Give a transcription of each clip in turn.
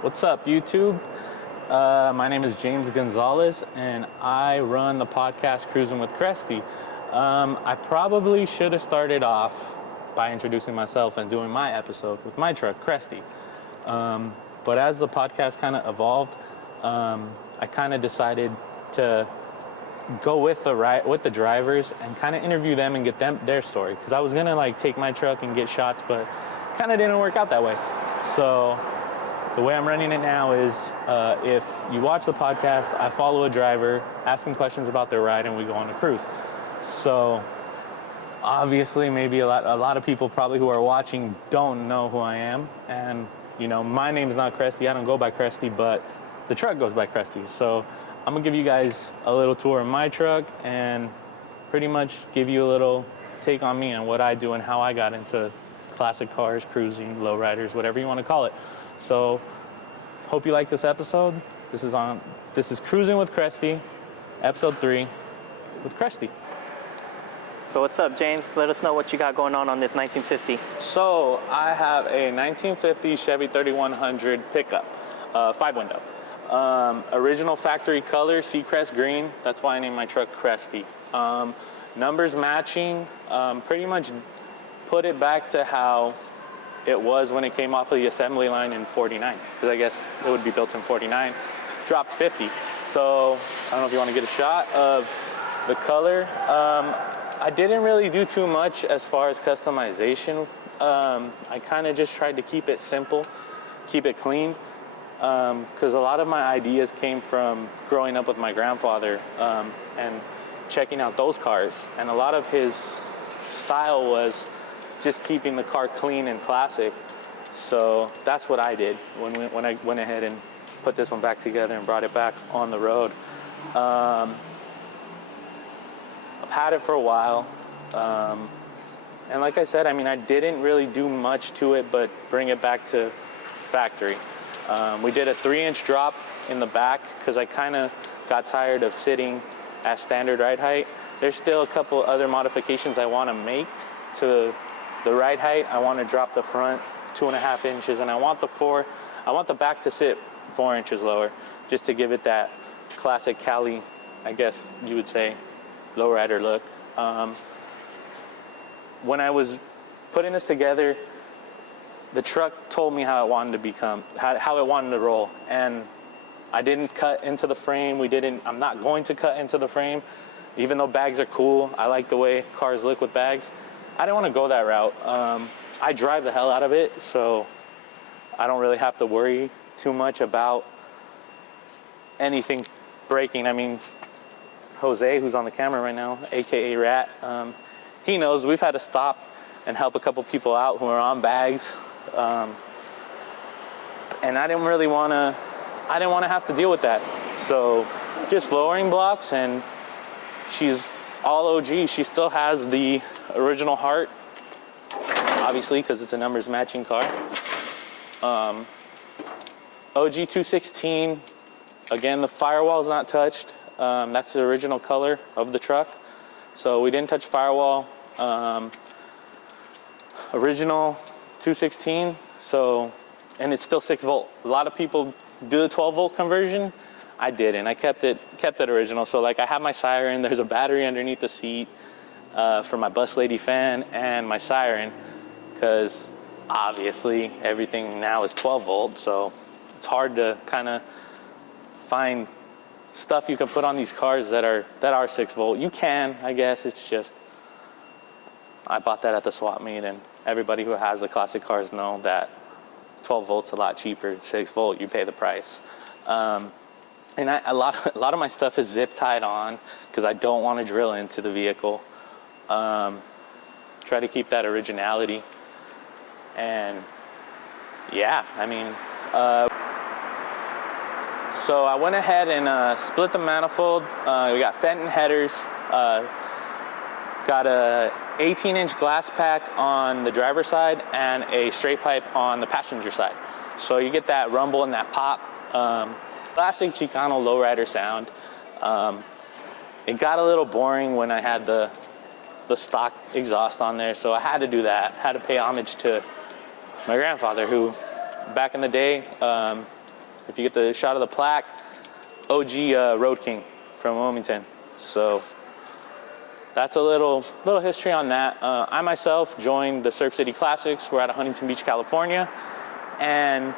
What's up, YouTube? My name is James Gonzalez, and I run the podcast Cruising with Cresty. I probably should have started off by introducing myself and doing my episode with my truck, Cresty. But as the podcast kind of evolved, I kind of decided to go with the drivers and kind of interview them and get their story. Because I was gonna take my truck and get shots, but kind of didn't work out that way. So the way I'm running it now is if you watch the podcast, I follow a driver, ask them questions about their ride, and we go on a cruise. So obviously, maybe a lot of people probably who are watching don't know who I am. And, my name's not Cresty. I don't go by Cresty, but the truck goes by Cresty. So I'm going to give you guys a little tour of my truck and pretty much give you a little take on me and what I do and how I got into classic cars, cruising, lowriders, whatever you want to call it. So, hope you like this episode. This is Cruising with Cresty, episode 3 with Cresty. So what's up, James? Let us know what you got going on this 1950. So, I have a 1950 Chevy 3100 pickup, 5-window. Original factory color, Seacrest green. That's why I named my truck Cresty. Numbers matching, pretty much put it back to how it was when it came off of the assembly line in 49, because I guess it would be built in 49. Dropped 50. So I don't know if you want to get a shot of the color. I didn't really do too much as far as customization. I kind of just tried to keep it simple, keep it clean, because a lot of my ideas came from growing up with my grandfather and checking out those cars. And a lot of his style was just keeping the car clean and classic. So that's what I did when I went ahead and put this one back together and brought it back on the road. I've had it for a while. And like I said, I didn't really do much to it but bring it back to factory. We did a 3-inch drop in the back because I kind of got tired of sitting at standard ride height. There's still a couple other modifications I want to make to the ride height. I want to drop the front 2.5 inches, and I want the back to sit 4 inches lower, just to give it that classic Cali, I guess you would say, lowrider look. When I was putting this together, the truck told me how it wanted to become, how it wanted to roll, and I didn't cut into the frame. I'm not going to cut into the frame, even though bags are cool. I like the way cars look with bags. I didn't want to go that route. I drive the hell out of it, so I don't really have to worry too much about anything breaking. Jose, who's on the camera right now, aka Rat, he knows we've had to stop and help a couple people out who are on bags, and I didn't want to have to deal with that. So just lowering blocks, and she's all OG. She still has the original heart, obviously, because it's a numbers matching car. OG 216. Again, the firewall is not touched. That's the original color of the truck, so we didn't touch firewall. Original 216. So, and it's still 6 volt. A lot of people do the 12 volt conversion. I didn't. I kept it original. So I have my siren. There's a battery underneath the seat for my bus lady fan and my siren, because obviously everything now is 12 volt. So it's hard to kind of find stuff you can put on these cars that are 6 volt. You can, I guess. It's just I bought that at the swap meet, and everybody who has the classic cars know that 12 volts a lot cheaper. 6 volt, you pay the price. And a lot of my stuff is zip tied on because I don't want to drill into the vehicle. Try to keep that originality. And yeah, so I went ahead and split the manifold. We got Fenton headers. Got a 18-inch glass pack on the driver's side and a straight pipe on the passenger side. So you get that rumble and that pop. Classic Chicano lowrider sound. It got a little boring when I had the stock exhaust on there, so I had to do that. Had to pay homage to my grandfather, who back in the day, If you get the shot of the plaque, OG Road King from Wilmington. So that's a little history on that. I myself joined the Surf City Classics. We're out of Huntington Beach, California, and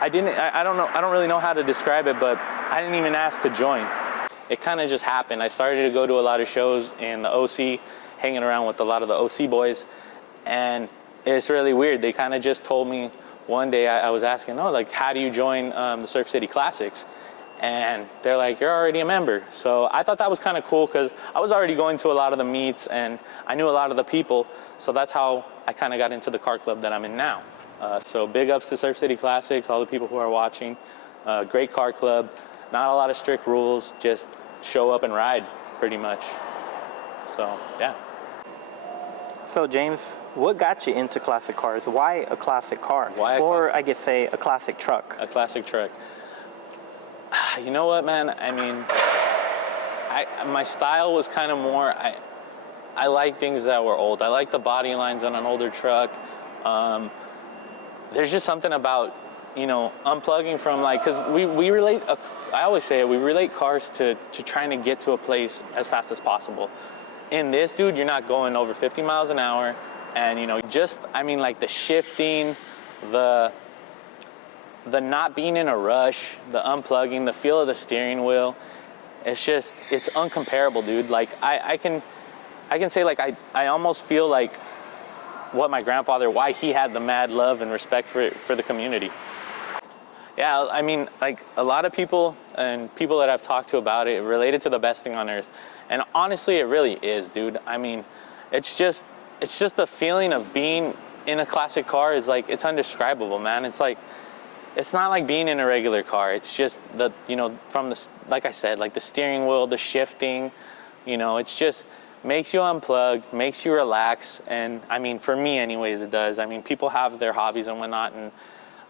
I don't really know how to describe it, but I didn't even ask to join. It kind of just happened. I started to go to a lot of shows in the OC, hanging around with a lot of the OC boys, and it's really weird. They kind of just told me one day, I was asking, oh, like, how do you join the Surf City Classics? And they're like, you're already a member. So I thought that was kind of cool because I was already going to a lot of the meets and I knew a lot of the people. So that's how I kind of got into the car club that I'm in now. So big ups to Surf City Classics, all the people who are watching. Great car club, not a lot of strict rules, just show up and ride pretty much. So, yeah. So James, what got you into classic cars? Why a classic car? Or I guess say a classic truck. A classic truck. You know what, man? I mean, my style was kind of more, I like things that were old. I like the body lines on an older truck. There's just something about, you know, unplugging from like, because we relate, I always say it, we relate cars to trying to get to a place as fast as possible. In this, dude, you're not going over 50 miles an hour. And, you know, just, I mean, like the shifting, the not being in a rush, the unplugging, the feel of the steering wheel, it's just, it's uncomparable, dude. Like, I can say, like, I almost feel like what my grandfather, why he had the mad love and respect for the community. Yeah, I mean, like, a lot of people and people that I've talked to about it related to the best thing on earth. And honestly, it really is, dude. I mean, it's just the feeling of being in a classic car is like, it's indescribable, man. It's like, it's not like being in a regular car. It's just the, you know, from the, like I said, like the steering wheel, the shifting, you know, it's just makes you unplug, makes you relax. And I mean, for me anyways, it does. I mean, people have their hobbies and whatnot. And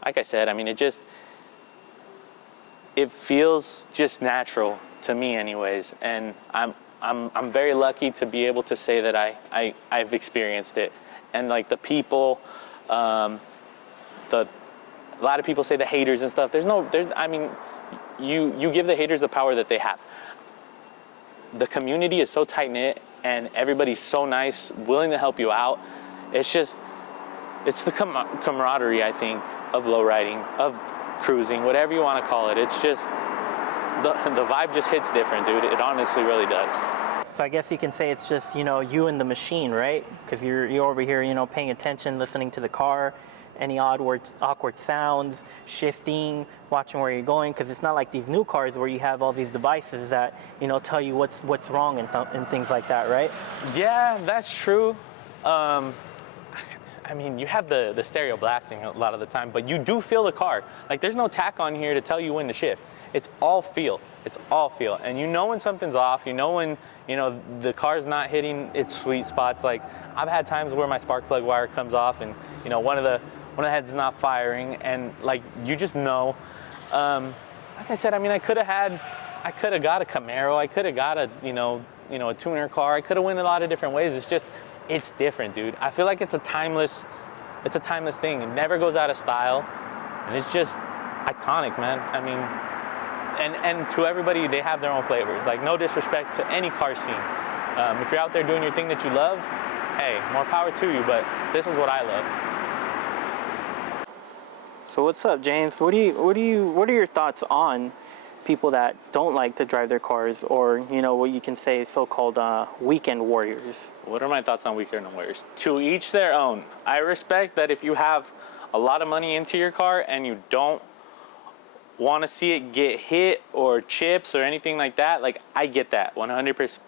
like I said, I mean, it feels just natural to me anyways. And I'm very lucky to be able to say that I've experienced it. And like the people, a lot of people say the haters and stuff. I mean, you give the haters the power that they have. The community is so tight-knit and everybody's so nice, willing to help you out. It's the camaraderie, I think, of low riding, of cruising, whatever you want to call it. It's just, the vibe just hits different, dude. It honestly really does. So I guess you can say it's just, you know, you and the machine, right? Because you're over here, you know, paying attention, listening to the car, any awkward sounds, shifting, watching where you're going. Because it's not like these new cars where you have all these devices that, you know, tell you what's wrong and things like that, right? Yeah, that's true. I mean, you have the stereo blasting a lot of the time, but you do feel the car. Like, there's no tack on here to tell you when to shift. It's all feel. It's all feel. And you know when something's off. You know when, you know, the car's not hitting its sweet spots. Like, I've had times where my spark plug wire comes off and, you know, one of the heads is not firing, and like, you just know. Like I said, I mean, I could have got a Camaro. I could have got a, you know, a tuner car. I could have went a lot of different ways. It's just, it's different, dude. I feel like it's a timeless thing. It never goes out of style, and it's just iconic, man. I mean, and to everybody, they have their own flavors. Like, no disrespect to any car scene. If you're out there doing your thing that you love, hey, more power to you. But this is what I love. So what's up, James? What are your thoughts on people that don't like to drive their cars, or, you know, what you can say so-called weekend warriors? What are my thoughts on weekend warriors? To each their own. I respect that if you have a lot of money into your car and you don't want to see it get hit or chips or anything like that, like, I get that 100%.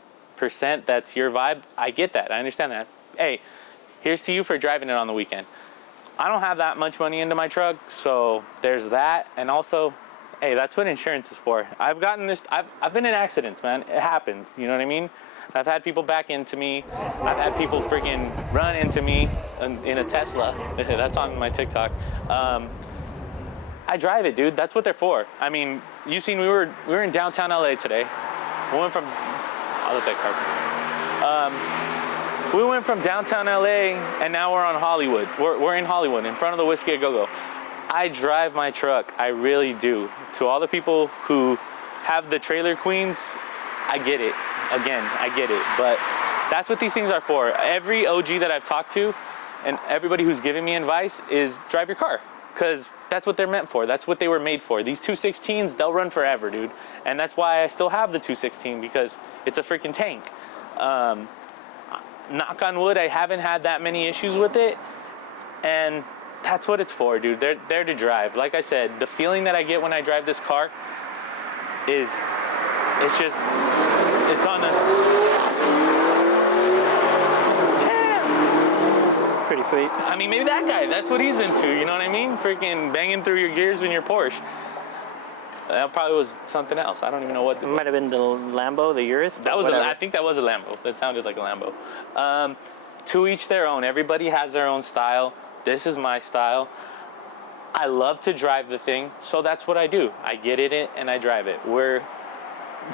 That's your vibe. I get that. I understand that. Hey, here's to you for driving it on the weekend. I don't have that much money into my truck, so there's that. And also, hey, that's what insurance is for. I've been in accidents, man. It happens, you know what I mean? I've had people back into me. I've had people freaking run into me in a Tesla. That's on my TikTok. I drive it, dude. That's what they're for. I mean, you seen we were in downtown LA today. We went from, I'll let that car. We went from downtown LA and now we're on Hollywood. We're in Hollywood in front of the Whiskey A Go-Go. I drive my truck. I really do. To all the people who have the trailer queens, I get it. Again, I get it. But that's what these things are for. Every OG that I've talked to and everybody who's given me advice is drive your car. Because that's what they're meant for. That's what they were made for. These 216s, they'll run forever, dude. And that's why I still have the 216, because it's a freaking tank. Knock on wood, I haven't had that many issues with it. And that's what it's for, dude. They're there to drive. Like I said, the feeling that I get when I drive this car is, it's on a... It's pretty sweet. I mean, maybe that guy, that's what he's into, you know what I mean? Freaking banging through your gears in your Porsche. That probably was something else. I don't even know what. It might have been the Lambo, the Urus. That was, I think that was a Lambo. That sounded like a Lambo. To each their own. Everybody has their own style. This is my style. I love to drive the thing, so that's what I do. I get in it and I drive it. We're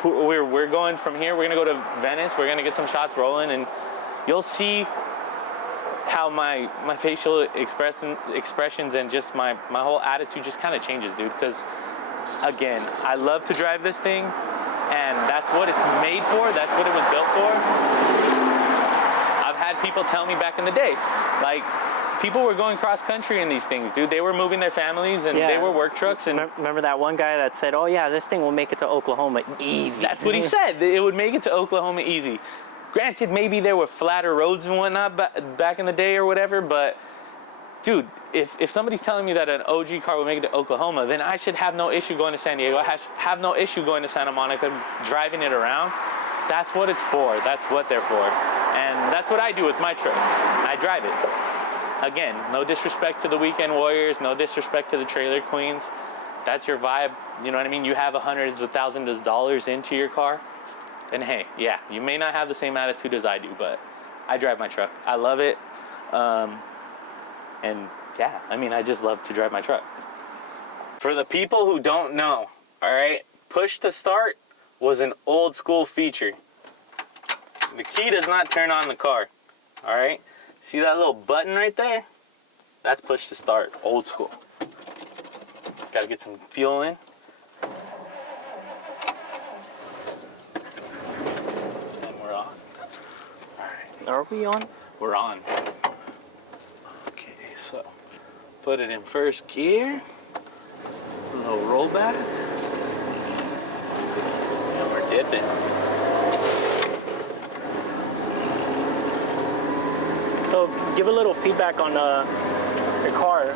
going from here. We're gonna go to Venice. We're gonna get some shots rolling, and you'll see how my facial expressions and just my whole attitude just kind of changes, dude. Because again, I love to drive this thing, and that's what it's made for. That's what it was built for. I've had people tell me back in the day, like, people were going cross country in these things, dude. They were moving their families, and they were work trucks. And remember that one guy that said, "Oh yeah, this thing will make it to Oklahoma easy." That's what he said. It would make it to Oklahoma easy. Granted, maybe there were flatter roads and whatnot back in the day or whatever, but dude, if somebody's telling me that an OG car will make it to Oklahoma, then I should have no issue going to San Diego. I have no issue going to Santa Monica, driving it around. That's what it's for. That's what they're for. And that's what I do with my truck. I drive it. Again, no disrespect to the weekend warriors, no disrespect to the trailer queens. That's your vibe. You know what I mean? You have hundreds of thousands of dollars into your car, then hey, yeah, you may not have the same attitude as I do, but I drive my truck. I love it. And yeah, I mean, I just love to drive my truck. For the people who don't know, all right, push to start was an old school feature. The key does not turn on the car, all right? See that little button right there? That's push to start, old school. Gotta get some fuel in. And we're on. All right. Are we on? We're on. Okay, so put it in first gear. A little rollback. And we're dipping. So give a little feedback on your car.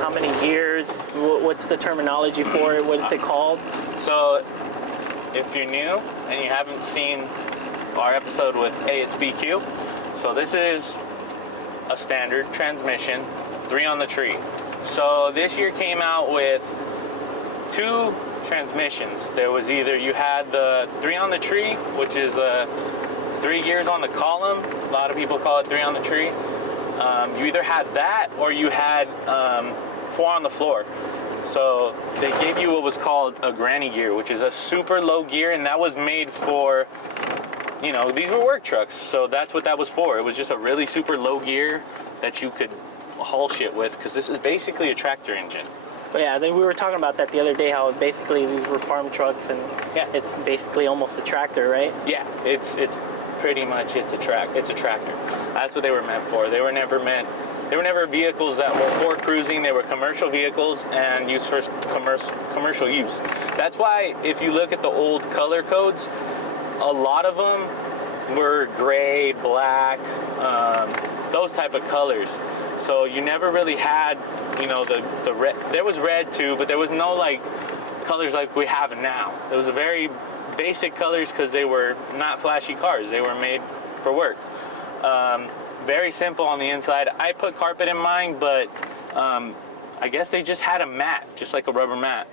How many gears? What's the terminology for it? What's it called? So if you're new and you haven't seen our episode with It's BQ, so this is a standard transmission, 3 on the tree. So this year came out with 2 transmissions. There was either you had the 3 on the tree, which is 3 gears on the column. A lot of people call it 3 on the tree. You either had that or you had 4 on the floor. So they gave you what was called a granny gear, which is a super low gear, and that was made for, you know, these were work trucks, so that's what that was for. It was just a really super low gear that you could haul shit with, because this is basically a tractor engine. But yeah, then we were talking about that the other day, how basically these were farm trucks, and yeah, it's basically almost a tractor, right? Yeah, it's pretty much it's a tractor. That's what they were meant for. They were never vehicles that were for cruising. They were commercial vehicles and used for commercial use. That's why if you look at the old color codes, a lot of them were gray, black, those type of colors. So you never really had, you know, the red. There was red too, but there was no like colors like we have now. It was a very basic colors because they were not flashy cars. They were made for work. Very simple on the inside. I put carpet in mine, but I guess they just had a mat, just like a rubber mat.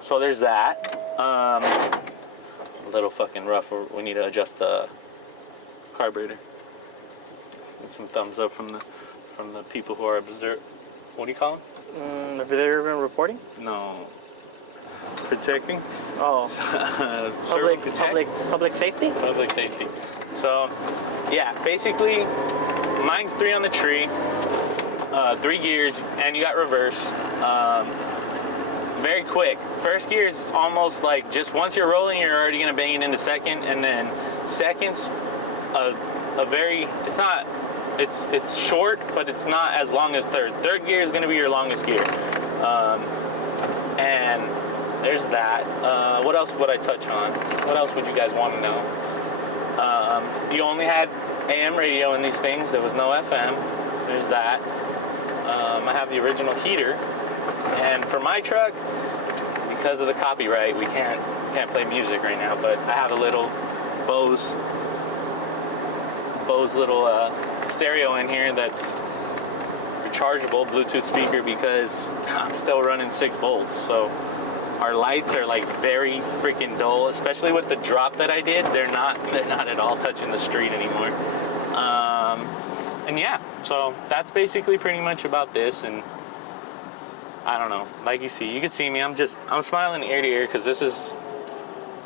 So there's that. A little fucking rough. We need to adjust the carburetor. And some thumbs up from the people who are what do you call them? Observing reporting? No. Protecting. Oh. Public safety? Public safety. So, yeah, basically, mine's 3 on the tree. 3 gears, and you got reverse. Very quick. First gear is almost like just once you're rolling, you're already gonna bang it into second, and then second's a very, it's short, but it's not as long as third. Third gear is gonna be your longest gear. And there's that. What else would I touch on? What else would you guys want to know? You only had AM radio in these things. There was no FM. There's that. I have the original heater, and for my truck, because of the copyright, we can't play music right now. But I have a little Bose little stereo in here that's rechargeable Bluetooth speaker, because I'm still running 6 volts. So our lights are like very freaking dull, especially with the drop that I did. They're not at all touching the street anymore. And yeah, so that's basically pretty much about this. And I don't know, like you can see me, I'm smiling ear to ear, because this is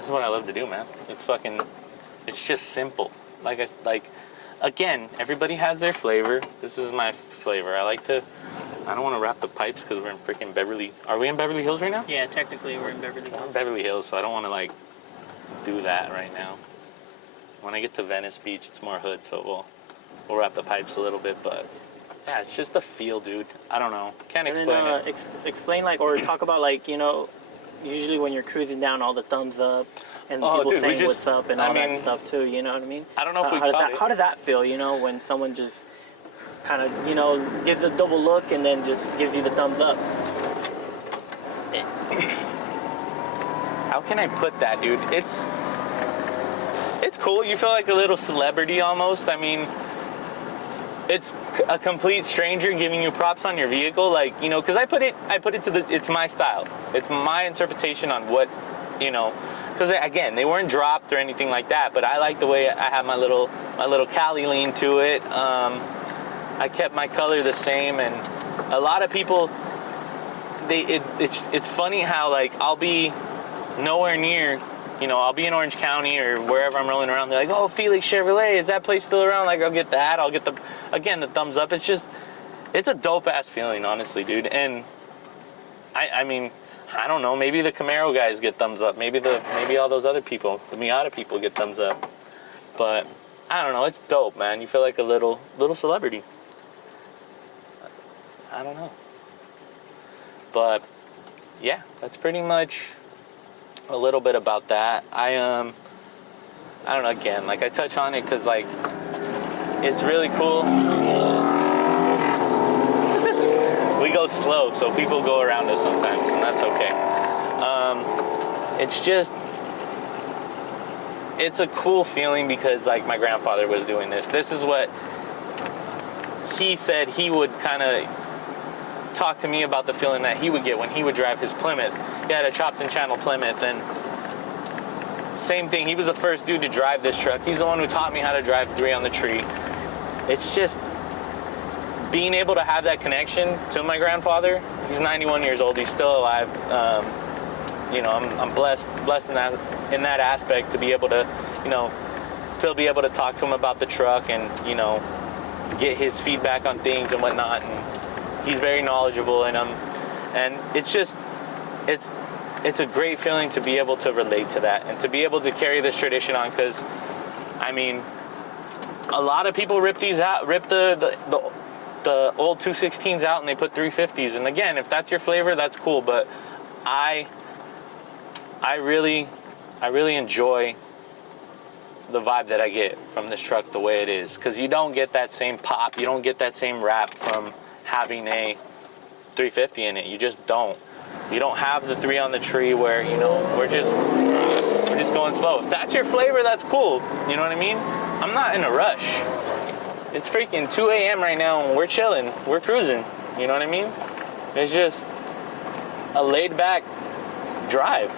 what I love to do, man. It's just simple. Again, everybody has their flavor. This is my flavor. I don't want to wrap the pipes because we're in freaking Beverly. Are we in Beverly Hills right now? Yeah, technically we're in Beverly Hills. We're in Beverly Hills, so I don't want to like do that right now. When I get to Venice Beach, it's more hood, so we'll wrap the pipes a little bit. But yeah, it's just the feel, dude. I don't know. Can't explain it. Explain or talk about usually when you're cruising down, all the thumbs up and people saying what's up and all that stuff too. You know what I mean? I don't know if how does that feel? When someone just kind of gives a double look and then just gives you the thumbs up. How can I put that, dude? It's cool. You feel like a little celebrity almost. I mean, it's a complete stranger giving you props on your vehicle, because I put it to it's my style. It's my interpretation on what, because again, they weren't dropped or anything like that, but I like the way I have my little Cali lean to it. I kept my color the same, and a lot of people, it's funny how I'll be nowhere near, I'll be in Orange County or wherever I'm rolling around. They're like, "Oh, Felix Chevrolet, is that place still around?" I'll get that. I'll get the thumbs up. It's a dope ass feeling, honestly, dude. And I mean, I don't know. Maybe the Camaro guys get thumbs up. Maybe all those other people, the Miata people, get thumbs up. But I don't know. It's dope, man. You feel like a little celebrity. I don't know. But yeah, that's pretty much a little bit about that. I don't know, again, I touch on it because it's really cool. We go slow, so people go around us sometimes, and that's okay. It's a cool feeling because my grandfather was doing this. This is what he said he would kind of talk to me about, the feeling that he would get when he would drive his Plymouth. He had a chopped and channel Plymouth, and same thing. He was the first dude to drive this truck. He's the one who taught me how to drive 3 on the tree. It's just being able to have that connection to my grandfather. He's 91 years old. He's still alive. I'm blessed in that aspect to be able to, still be able to talk to him about the truck and, get his feedback on things and whatnot. And he's very knowledgeable in them. And it's a great feeling to be able to relate to that and to be able to carry this tradition on, because, I mean, a lot of people rip these out, rip the old 216s out, and they put 350s. And again, if that's your flavor, that's cool. But I really enjoy the vibe that I get from this truck the way it is, because you don't get that same pop, you don't get that same rap from having a 350 in it. You just don't. You don't have the 3 on the tree where, we're just going slow. If that's your flavor, that's cool. You know what I mean? I'm not in a rush. It's freaking 2 a.m. right now, and we're chilling. We're cruising. You know what I mean? It's just a laid-back drive.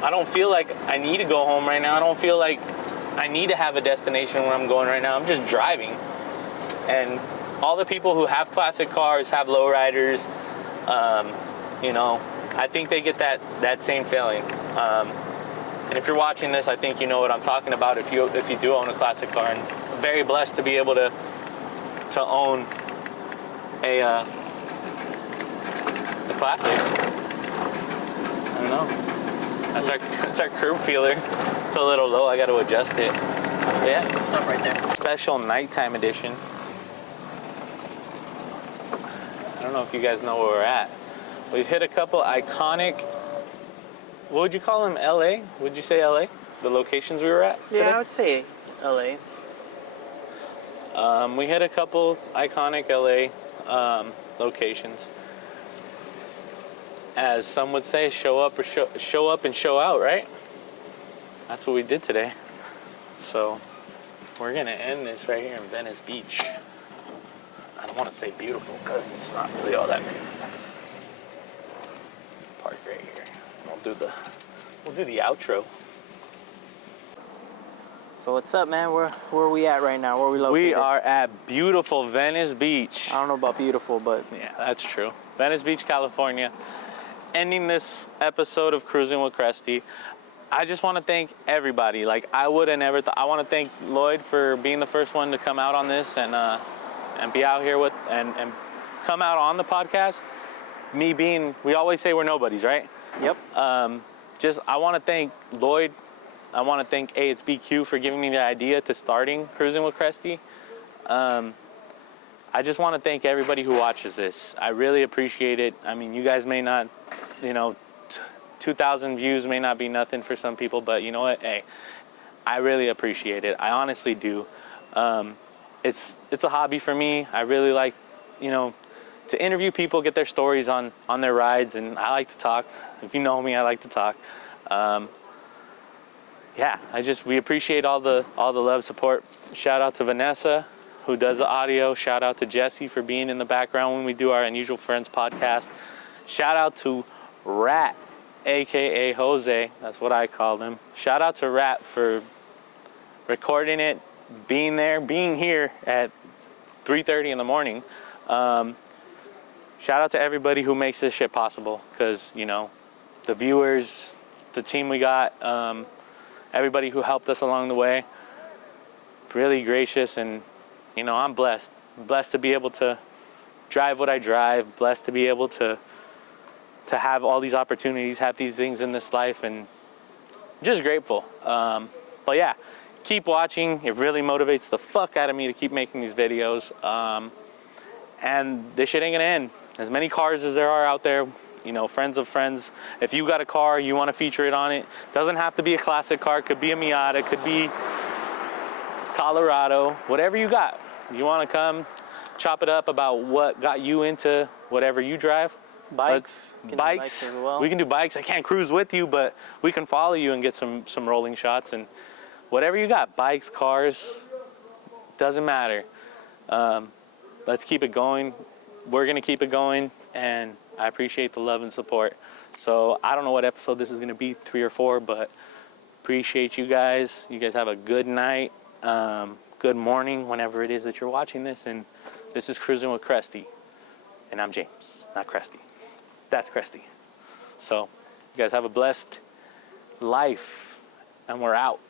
I don't feel like I need to go home right now. I don't feel like I need to have a destination where I'm going right now. I'm just driving. And all the people who have classic cars, have lowriders, I think they get that same feeling. And if you're watching this, I think you know what I'm talking about if you do own a classic car. And I'm very blessed to be able to own a classic. I don't know. That's our curb feeler. It's a little low. I got to adjust it. But yeah, Good stuff right there. special nighttime edition. I don't know if you guys know where we're at. We've hit a couple iconic. What would you call them? LA? Would you say LA? The locations we were at today? Yeah, I would say LA. We hit a couple iconic LA locations. As some would say, show up and show out, right? That's what we did today. So we're gonna end this right here in Venice Beach. I don't want to say beautiful because it's not really all that beautiful. Park right here. We'll do the outro. So what's up, man? Where are we at right now? Where are we located? We are at beautiful Venice Beach. I don't know about beautiful, but Yeah, that's true. Venice Beach, California. Ending this episode of Cruising with Cresty. I just want to thank everybody. Like, I would have never thought. I want to thank Lloyd for being the first one to come out on this and be out here with and come out on the podcast. We always say we're nobodies, right? yep. I want to thank Lloyd. I want to thank ep3 for giving me the idea to starting Cruising with Cresty. I just want to thank everybody who watches this. I really appreciate it. I mean, you guys may not, 2,000 views may not be nothing for some people, but you know what? Hey, I really appreciate it. I honestly do. It's a hobby for me. I really like, to interview people, get their stories on their rides, and I like to talk. If you know me, I like to talk. We appreciate all the love, support. Shout out to Vanessa, who does the audio. Shout out to Jesse for being in the background when we do our Unusual Friends podcast. Shout out to Rat, aka Jose. That's what I call him. Shout out to Rat for recording it, being here at 3:30 in the morning. Shout out to everybody who makes this shit possible, because the viewers, the team we got, everybody who helped us along the way, really gracious. And I'm blessed to be able to drive what I drive, blessed to be able to have all these opportunities, have these things in this life, and just grateful. But yeah, keep watching. It really motivates the fuck out of me to keep making these videos. And this shit ain't gonna end. As many cars as there are out there, friends of friends. If you got a car, you want to feature it on it. Doesn't have to be a classic car. Could be a Miata. Could be Colorado. Whatever you got. You want to come chop it up about what got you into whatever you drive. Bikes. Bikes as well. We can do bikes. I can't cruise with you, but we can follow you and get some rolling shots and whatever you got. Bikes, cars, doesn't matter. Let's keep it going. We're gonna keep it going, and I appreciate the love and support. So I don't know what episode this is gonna be, 3 or 4, but appreciate you guys. You guys have a good night, good morning, whenever it is that you're watching this. And this is Cruising with Cresty, and I'm James, not Cresty. That's Cresty. So you guys have a blessed life, and we're out.